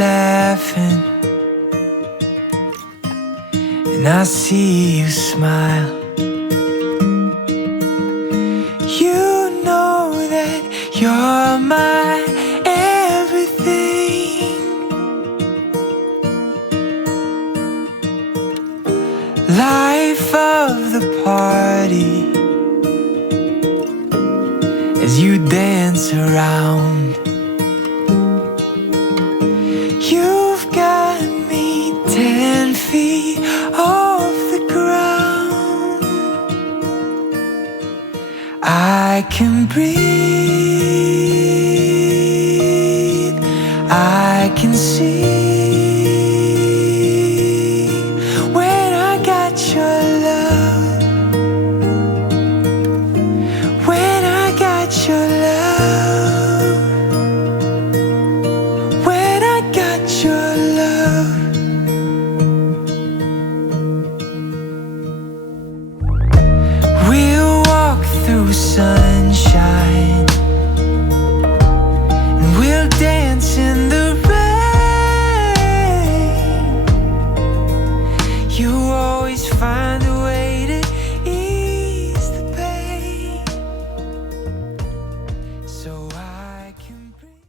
laughing, and I see you smile. You know that you're my everything. Life of the party as you dance around. You've got me 10 feet off the ground. I can breathe, I can see. When I got your love, when I got your love, when I got your love. We'll walk through sunshine, and we'll dance in the rain. You always find a